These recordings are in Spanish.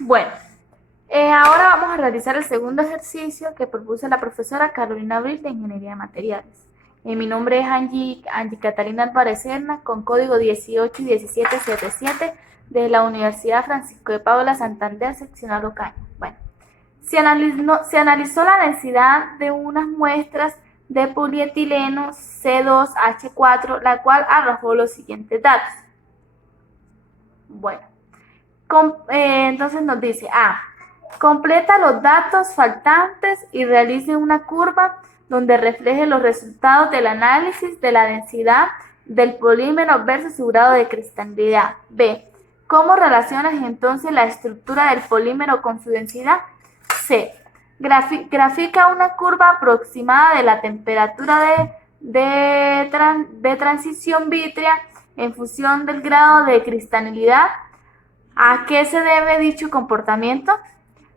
Bueno, ahora vamos a realizar el segundo ejercicio que propuso la profesora Carolina Abril de Ingeniería de Materiales. Mi nombre es Angie Catalina Álvarez Serna, con código 18 y 1777 de la Universidad Francisco de Paula Santander, seccional Ocaña. Bueno, se analizó la densidad de unas muestras de polietileno C2H4, la cual arrojó los siguientes datos. Bueno, entonces nos dice, completa los datos faltantes y realice una curva donde refleje los resultados del análisis de la densidad del polímero versus su grado de cristalizidad. B. ¿Cómo relacionas entonces la estructura del polímero con su densidad? C. Grafica una curva aproximada de la temperatura de transición vítrea en función del grado de cristalizidad. ¿A qué se debe dicho comportamiento?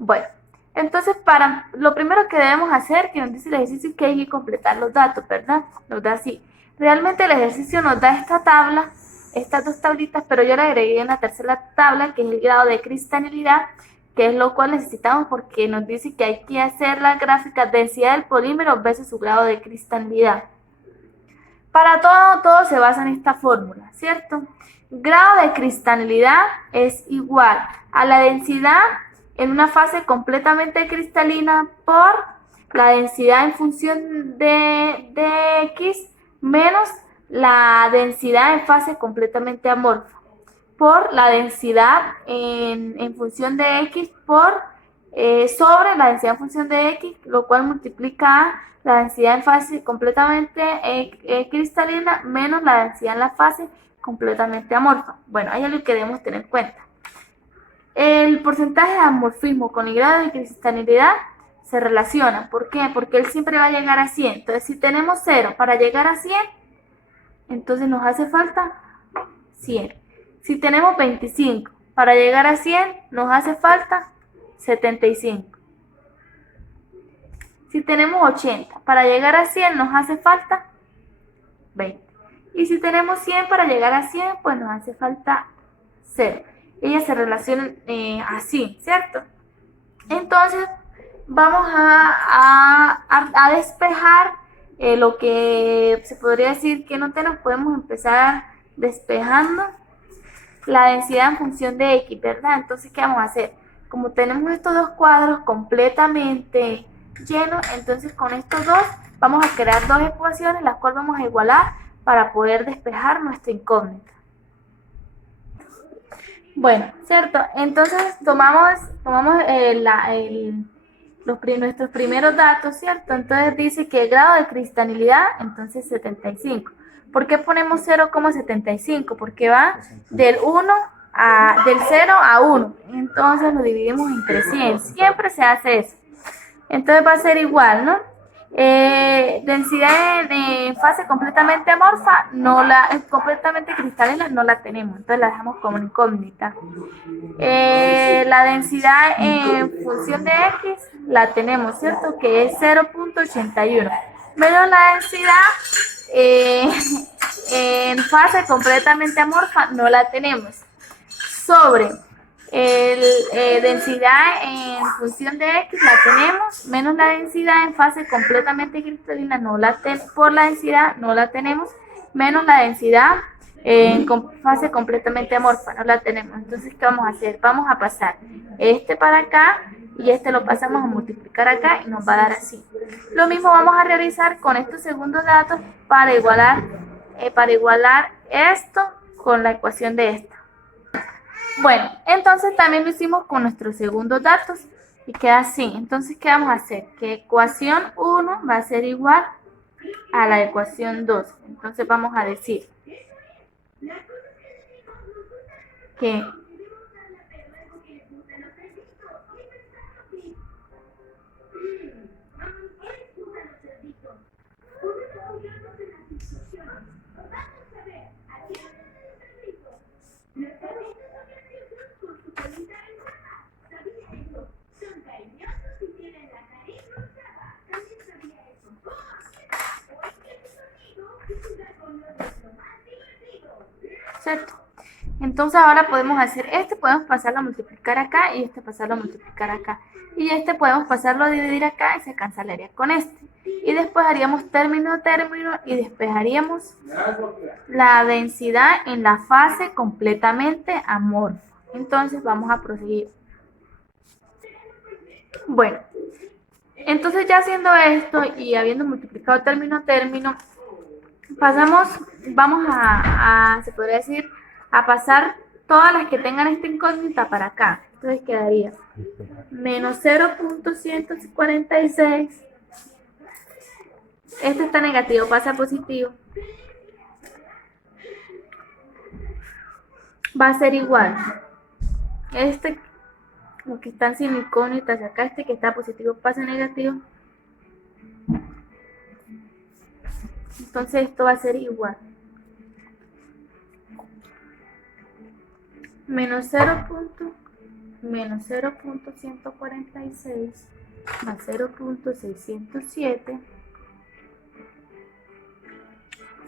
Bueno, entonces lo primero que debemos hacer, que nos dice el ejercicio, es que hay que completar los datos, ¿verdad? Nos da así. Realmente el ejercicio nos da esta tabla, estas dos tablitas, pero yo le agregué una tercera tabla, que es el grado de cristalizidad, que es lo cual necesitamos porque nos dice que hay que hacer la gráfica densidad del polímero versus su grado de cristalizidad. Para todo se basa en esta fórmula, ¿cierto? Grado de cristalizidad es igual a la densidad en una fase completamente cristalina por la densidad en función de X menos la densidad en fase completamente amorfa por la densidad en función de X sobre la densidad en función de X, lo cual multiplica la densidad en fase completamente cristalina menos la densidad en la fase completamente amorfa. Bueno, hay algo que debemos tener en cuenta. El porcentaje de amorfismo con el grado de cristalizidad se relaciona. ¿Por qué? Porque él siempre va a llegar a 100. Entonces, si tenemos 0 para llegar a 100, entonces nos hace falta 100. Si tenemos 25 para llegar a 100, nos hace falta 75. Si tenemos 80 para llegar a 100, nos hace falta 20. Y si tenemos 100 para llegar a 100, pues nos hace falta 0. Ellas se relacionan así, ¿cierto? Entonces, vamos a despejar lo que se podría decir que no tenemos. Podemos empezar despejando la densidad en función de X, ¿verdad? Entonces, ¿qué vamos a hacer? Como tenemos estos dos cuadros completamente llenos, entonces con estos dos vamos a crear dos ecuaciones, las cuales vamos a igualar para poder despejar nuestra incógnita. Bueno, ¿cierto? Entonces tomamos nuestros primeros datos, ¿cierto? Entonces dice que el grado de cristalizidad, entonces 75. ¿Por qué ponemos 0,75? Porque va del 0 a 1. Entonces lo dividimos entre 100. Siempre se hace eso. Entonces va a ser igual, ¿no? Densidad en fase completamente amorfa, completamente cristalina no la tenemos, entonces la dejamos como incógnita. La densidad en función de X la tenemos, ¿cierto? Que es 0,81. Menos la densidad en fase completamente amorfa no la tenemos. Sobre densidad en función de X la tenemos, menos la densidad en fase completamente cristalina por la densidad no la tenemos, menos la densidad en fase completamente amorfa no la tenemos. Entonces, ¿qué vamos a hacer? Vamos a pasar este para acá y este lo pasamos a multiplicar acá y nos va a dar así. Lo mismo vamos a realizar con estos segundos datos para igualar esto con la ecuación de esta. Bueno, entonces también lo hicimos con nuestros segundos datos y queda así. Entonces, ¿qué vamos a hacer? Que ecuación 1 va a ser igual a la ecuación 2. Entonces vamos a decir que ¿cierto? Entonces ahora podemos hacer podemos pasarlo a multiplicar acá y pasarlo a multiplicar acá. Y podemos pasarlo a dividir acá y se cancelaría con este. Y después haríamos término a término y despejaríamos la densidad en la fase completamente amorfa. Entonces vamos a proseguir. Bueno, entonces ya haciendo esto y habiendo multiplicado término a término, vamos se podría decir, a pasar todas las que tengan esta incógnita para acá. Entonces quedaría menos 0.146. Este está negativo, pasa a positivo. Va a ser igual. Los que están sin incógnitas acá, que está positivo pasa a negativo. Entonces esto va a ser igual. Menos 0.146 más 0.607,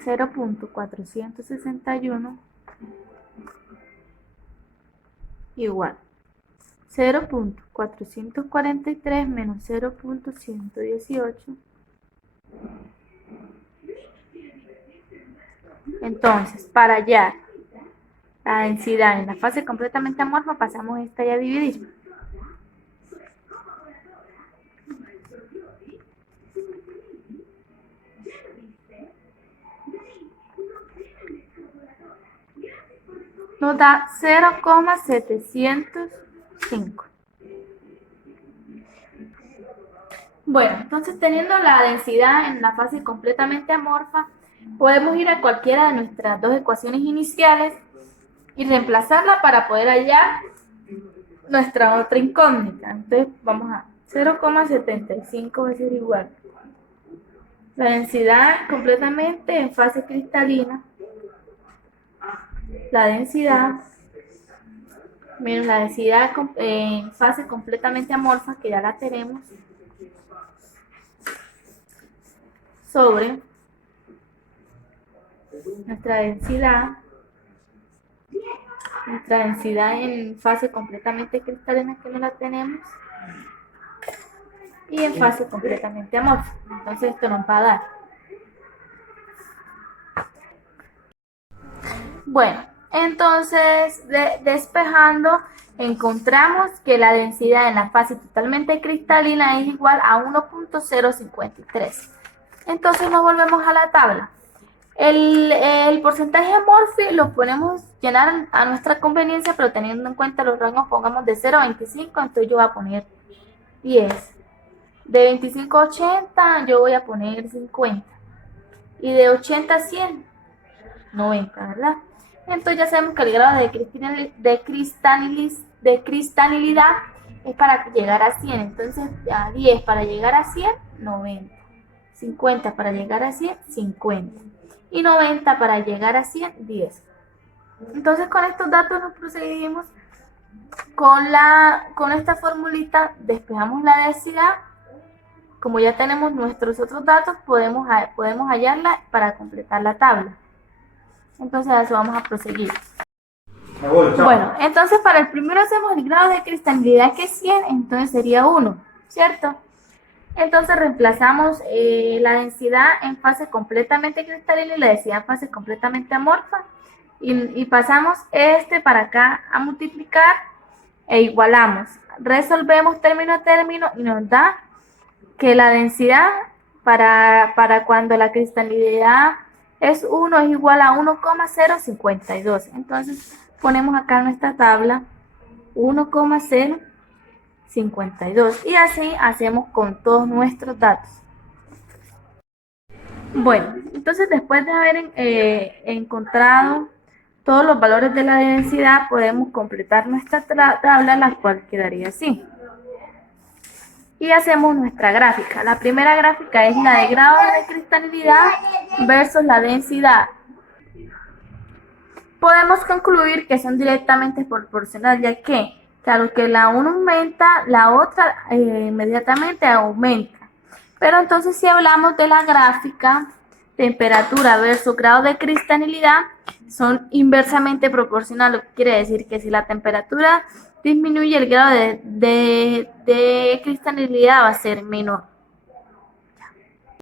0.461 igual 0.443 menos 0.118. Entonces, para hallar la densidad en la fase completamente amorfa, pasamos esta y a dividir. Nos da 0,705. Bueno, entonces teniendo la densidad en la fase completamente amorfa, podemos ir a cualquiera de nuestras dos ecuaciones iniciales y reemplazarla para poder hallar nuestra otra incógnita. Entonces vamos a 0,75 va a ser igual la densidad completamente en fase cristalina, la densidad menos la densidad en fase completamente amorfa, que ya la tenemos, sobre nuestra densidad en fase completamente cristalina, que no la tenemos, y en fase completamente amorfa. Entonces esto nos va a dar. Bueno, entonces despejando, encontramos que la densidad en la fase totalmente cristalina es igual a 1.053. Entonces nos volvemos a la tabla. El porcentaje amorfi lo podemos llenar a nuestra conveniencia, pero teniendo en cuenta los rangos, pongamos de 0 a 25, entonces yo voy a poner 10. De 25 a 80 yo voy a poner 50. Y de 80 a 100, 90, ¿verdad? Entonces ya sabemos que el grado de cristalidad es para llegar a 100. Entonces a 10 para llegar a 100, 90. 50 para llegar a 100, 50. Y 90 para llegar a 100, 10. Entonces con estos datos nos procedimos con esta formulita, despejamos la densidad. Como ya tenemos nuestros otros datos, podemos hallarla para completar la tabla. Entonces a eso vamos a proseguir. Bueno, entonces para el primero hacemos el grado de cristalidad, que es 100, entonces sería 1, ¿cierto? Entonces reemplazamos la densidad en fase completamente cristalina y la densidad en fase completamente amorfa, y pasamos para acá a multiplicar e igualamos. Resolvemos término a término y nos da que la densidad para cuando la cristalidad es 1 es igual a 1,052. Entonces ponemos acá en nuestra tabla 1,052 y así hacemos con todos nuestros datos. Bueno, entonces después de haber encontrado todos los valores de la densidad, podemos completar nuestra tabla, la cual quedaría así. Y hacemos nuestra gráfica. La primera gráfica es la de grado de cristalidad versus la densidad. Podemos concluir que son directamente proporcionales, ya que, claro, que la una aumenta, la otra inmediatamente aumenta. Pero entonces si hablamos de la gráfica, temperatura versus grado de cristalizidad son inversamente proporcionales, lo que quiere decir que si la temperatura disminuye, el grado de cristalizidad va a ser menor.